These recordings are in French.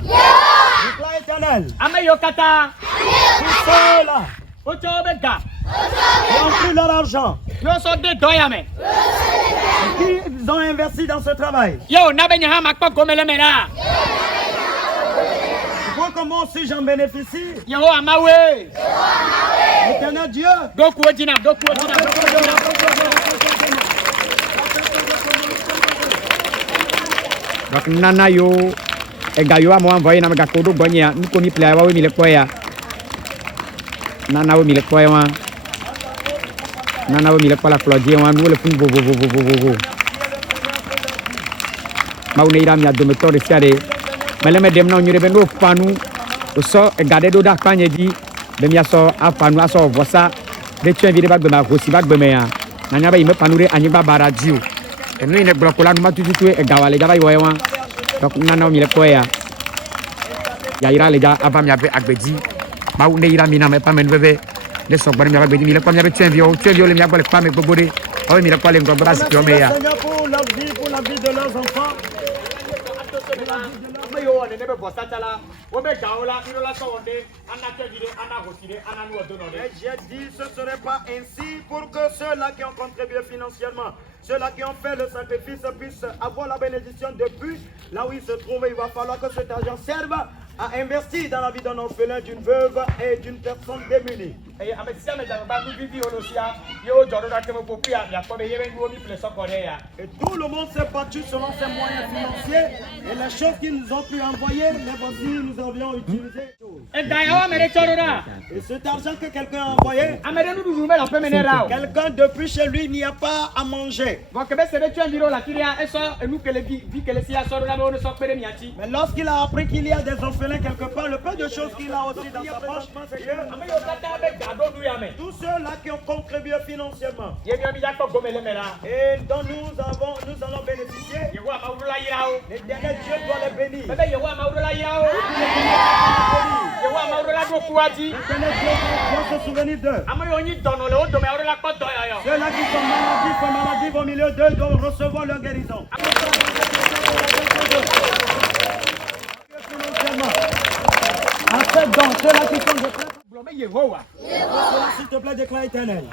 Déclare éternel. Ameyokata. Tous ceux-là Ochobega. qui ont pris leur argent, Yoso de doyame. qui ils ont investi dans ce travail. Yo, nabenya makpo gomelemela. Tu vois comment aussi j'en bénéficie? Yo amawe. Éternel Dieu. Doku ojina, doku ojina, doku ojina. Donc nana yo ega yo amo envoyer na mega kodo gonya ni ko mi play wa we mi le koya nana we mi le koya wa nana we mi le kola Claudie wa no le fun bo ma une ira mi adome to de siade mele me dem na nyure be no panu o so ega de do da kwanye di be mi aso afanu aso vosa de tuen vi de bagbe ma hosi bagbe me ya na nya ba yime panu re anyi ba baradio enu ne blokola no matututu ega wale ja ba yo wa donc nana mi le koya ya ira le ja ava mi ave agbedi ma une ira mi na me pa me bebe le so gbari mi ave agbedi mi le pa mi ave tuen vi le mi agbo le pa me gbogode o mi le pa le ngbo ba si o me ya Seigneur pour la vie de leurs enfants. Et j'ai dit ce ne serait pas ainsi pour que ceux-là qui ont contribué financièrement, ceux-là qui ont fait le sacrifice puissent avoir la bénédiction depuis là où ils se trouvent. Il va falloir que cet argent serve à investir dans la vie d'un orphelin, d'une veuve et d'une personne démunie. Et tout le monde s'est battu selon ses moyens financiers et les choses qu'ils nous ont pu envoyer, les voisins nous avions utilisé. Et cet argent que quelqu'un a envoyé, quelqu'un depuis chez lui n'y a pas à manger. Mais lorsqu'il a appris qu'il y a des orphelins quelque part, le peu de choses qu'il a aussi dans sa poche, tous ceux-là qui ont contribué financièrement et dont nous allons bénéficier, l'éternel Dieu doit les bénir. L'éternel Dieu doit se souvenir d'eux. Ceux-là qui sont maladifs au milieu d'eux doivent recevoir leur guérison. Accepte donc ceux-là qui sont de près. S'il te plaît, déclare éternel.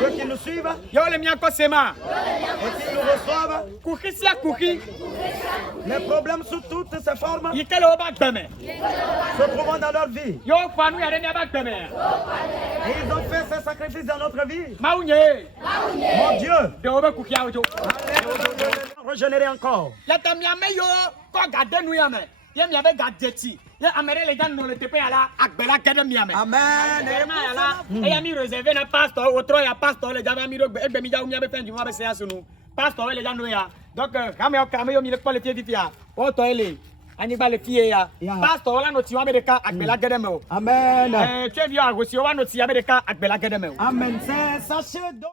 Ceux qui nous suivent et qui nous reçoivent, les problèmes sous toutes ces formes se trouvent dans leur vie. Et ils ont fait ces sacrifices dans notre vie. Mon Dieu, régénérer encore. Anibale fie ya pastor wala no ti wa medeka agbela gedeme o Amen. Tu viens à Rossi wa no ti medeka agbela gedeme o Amen. Sachez donc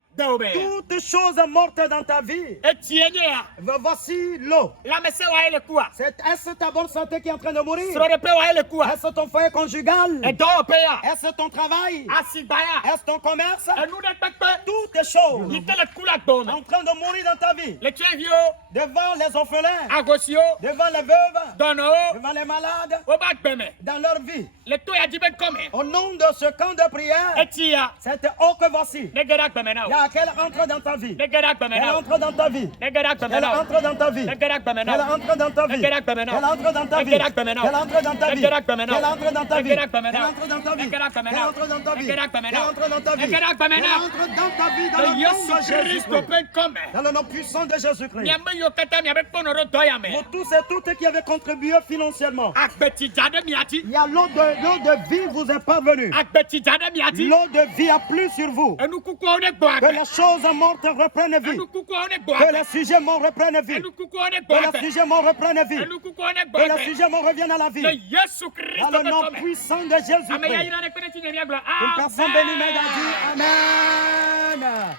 toutes choses mortes dans ta vie. E tienye ya Voici l'eau. la messe wa ele kuwa Est-ce ta bonne santé qui est en train de mourir? sro de pe wa ele kuwa Est-ce ton foyer conjugal? e do pe ya Est-ce ton travail? asigba ya Est-ce ton commerce? e nu de pepe Toutes les choses itele kula do en train de mourir dans ta vie. le tu viens Devant les orphelins, à Rossi devant les veuves, dono devant les malades, o ba gbeme dans leur vie. le to ya dibe come Au nom de ce camp de prière, e ti ya cette eau que voici, ne gera gbeme na il y a qu'elle entre dans ta vie. ne gera gbeme Elle na entre dans ta vie. ne gera gbeme Elle na entre dans ta vie. ne gera gbeme Elle na entre dans ta vie. Elle entre dans ta vie. Elle entre dans ta vie. Elle entre dans ta vie. Elle entre dans ta vie. Elle entre dans ta vie. Elle entre dans ta vie. Elle entre dans ta vie. Elle entre dans ta vie. Elle entre dans ta vie. Elle entre dans ta vie. Elle entre dans ta vie. Elle entre dans ta vie. Elle entre dans ta vie. Elle entre dans ta vie dans le nom de Jésus-Christ. Dans le nom puissant de Jésus-Christ. Pour tous et toutes qui avaient contribué financièrement, il y a l'eau de vie vous est parvenue. L'eau de vie a plu sur vous. Que les choses mortes reprennent vie. Que les sujets morts reprennent vie. Que les sujets morts reprennent vie. Que les sujets morts reviennent à la vie. Dans le nom puissant de Jésus-Christ. Une personne bénie m'a dit Amen.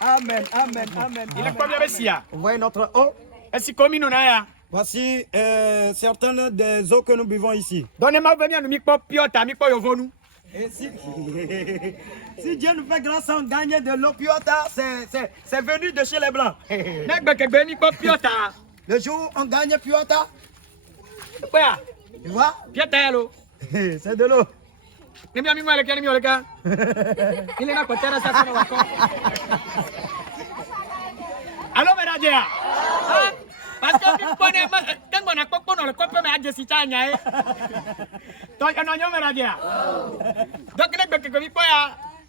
Amen, amen, amen. Vous voyez notre eau? Voici certaines des eaux que nous buvons ici. Et si, si Dieu nous fait grâce à gagner de l'eau piota, c'est venu de chez les Blancs. Le jour où on gagne Puota, Quoi? tu vois, Pieta l'eau. c'est de l'eau. Il est là, quand tu as ça, allô, Méradia? Parce que tu connais, quand on a compris dans le copain, mais à Jessica, il y a. Toi, il y a un Méradia. Donc, il y a quelqu'un qui peut.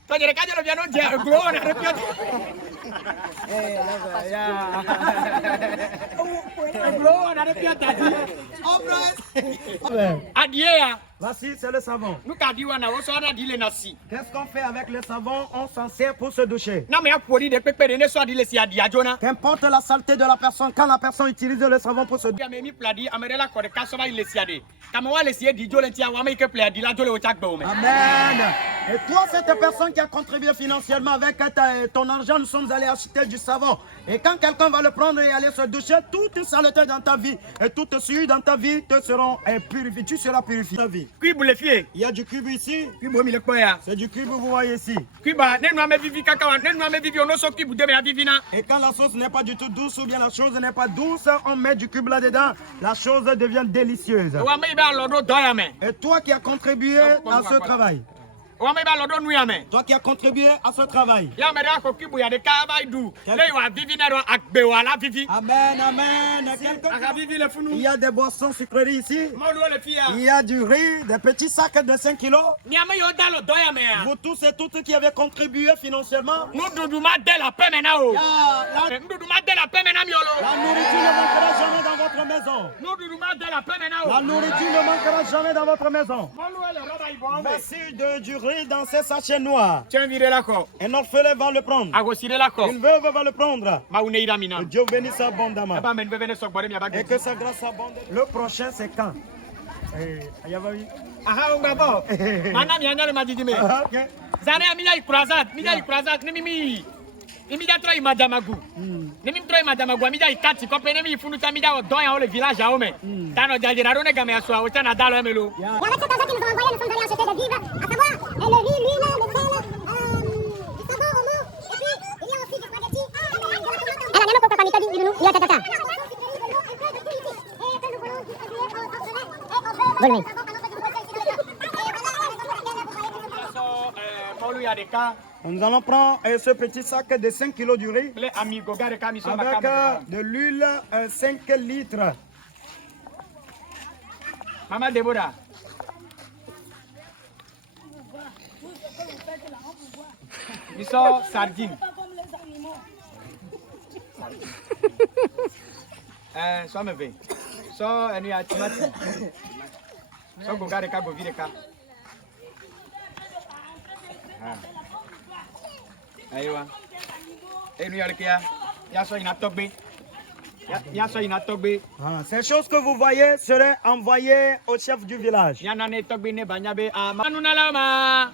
Toi, il y a quelqu'un qui vient de dire, gros, on a répété. Gros, on a répété. Adieu. Voici, c'est le savon. Nous, quand on a dit les nassis. Qu'est-ce qu'on fait avec le savon? On s'en sert pour se doucher. Non, mais pour dire que les ne soit dit les Jonah. Qu'importe la saleté de la personne, quand la personne utilise le savon pour se doucher. Amen. Et toi, cette personne qui a contribué financièrement avec ton argent, nous sommes allés acheter du savon. Et quand quelqu'un va le prendre et aller se doucher, toute saleté dans ta vie et toute suie dans ta vie te seront purifiées. Tu seras purifié. Ta vie. Il y a du cube ici. C'est du cube, vous voyez ici. Et quand la sauce n'est pas du tout douce ou bien la chose n'est pas douce, on met du cube là-dedans. La chose devient délicieuse. Et toi qui as contribué à ce travail. Toi qui as contribué à ce travail. Amen, amen. Il y a des boissons sucrées ici. Il y a du riz, des petits sacs de 5 kilos. Vous tous et toutes qui avez contribué financièrement. La nourriture ne manquera jamais dans votre maison. La nourriture ne manquera jamais dans votre maison. Merci du riz dans ces sachets noirs. Un orphelin va le prendre. Une veuve va le prendre. Que Dieu bénisse abondamment. Et que sa grâce abonde. Le prochain, c'est quand? Nous allons prendre ce petit sac de 5 kilos du riz avec de l'huile 5 litres. Maman Déborah. Ils sont sardines. Soit me fait. Soit un yatimati. Soit gogare ka govire ka. Aywa. Et nous yalkia. Ya so inatogbe. Ya so inatogbe. Ces choses que vous voyez seraient envoyées au chef du village. Ya nane togbe ne banyabe a manunalama.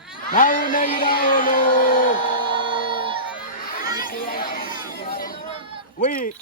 Oui,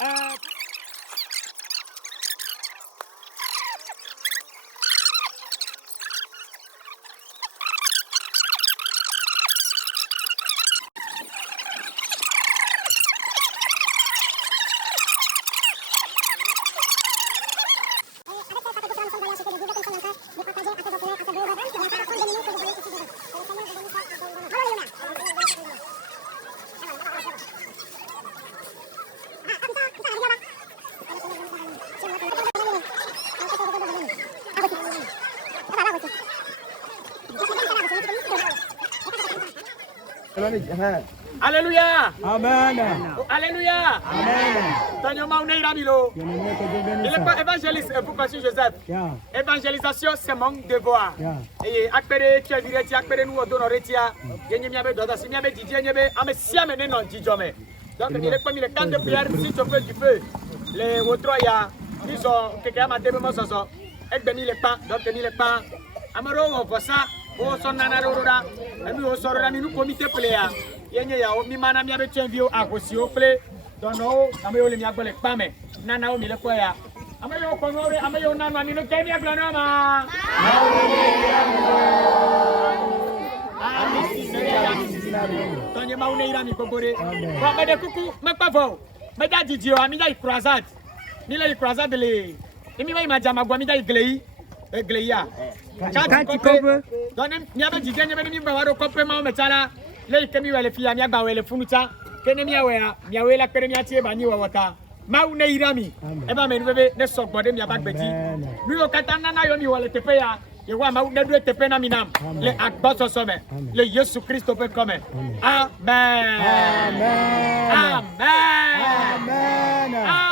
Alléluia. Amen. Alléluia. Amen. Il est pas évangéliste et pourquoi si Joseph. Évangélisation c'est mon devoir. Et akpere tu avire ti akpere nous honorer tia. Yenye miabe doda si miabe Didier nyebe ame siame ne non dijome. Donc il est comme il est temps de prière si tu veux du feu. Les autres ya ils ont quelqu'un m'a demandé mon soso. Et béni les pas donc béni les pas. Amaro on voit ça. Oh son nana rora. Et nous on sort là nous comité player. Yenye ya o mi mana miabe tu envio a aussi au play. Donc no ame ole mi agbole pa me. Nana o mi le ko ya. Ame yo ko no re ame yo nana ni no ke mi agbole na ma. Tonye maune ira mi kokore. Kwa mede kuku me pa vo. Me da didio ami da croissant. Mila ikraza dele. Imi wa imajama gwa mi da iglei. Egleia. Quand tu comprends? Donc mi aba jidje nyebe mi ba waro kopre ma o metala. Le ikemi wele fia mi agba wele funuta. Kene mi awea mi awela kere mi atie ba ni wa wata. Ma une irami. Eba me nbebe ne sogbode mi abagbeti. Mi o katana na yo mi wale tepe ya. Ye wa ma ne due tepe na minam. Le agboso some. Le Yesu Christ peut comme. Amen. Amen. Amen. Amen.